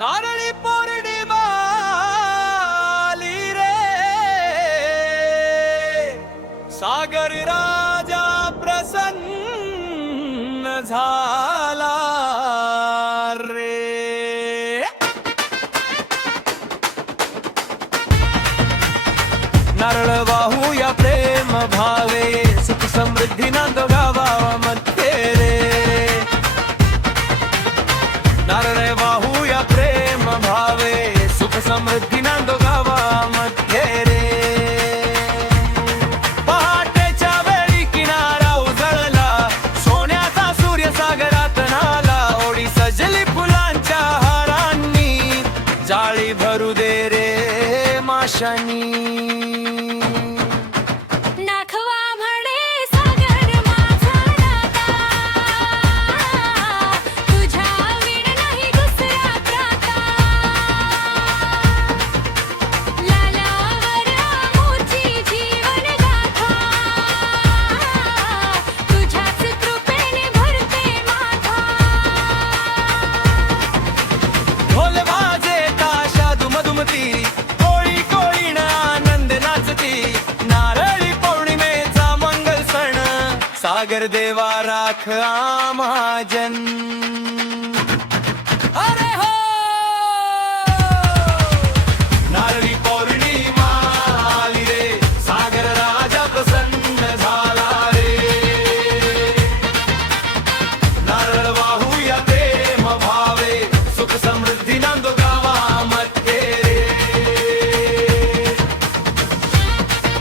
नारळी पौर्णिमा आली रे, सागर राजा प्रसन्न झाला रे. नारळ वाहूया प्रेम भावे, सुख समृद्धी नांदो गावामध्ये रे. नारळ वाहूया प्रेम भावे, सुख समृद्धी नांदो गावामध्ये रे. पहाटेच्या वेळी किनारा उजळला, सोन्याचा सूर्य सागरात न्हाला. ओढी सजली फुलांच्या हारांनी, जाळी भरू दे रे माशांनी. नाखवा म्हणे सागर माझा दाता, तुझ्या विण नाही दुसरा प्राता. लालावर आमची जीवन गाथा, तुझ्याच कृपेने भरते माथा. ढोल वाजे ताशा दुमदुमती, कोळी कोळीण आनंद नाचती. नारळी पौर्णिमेचा मंगल सण, सागर देवा राख आम्हा जन. अरे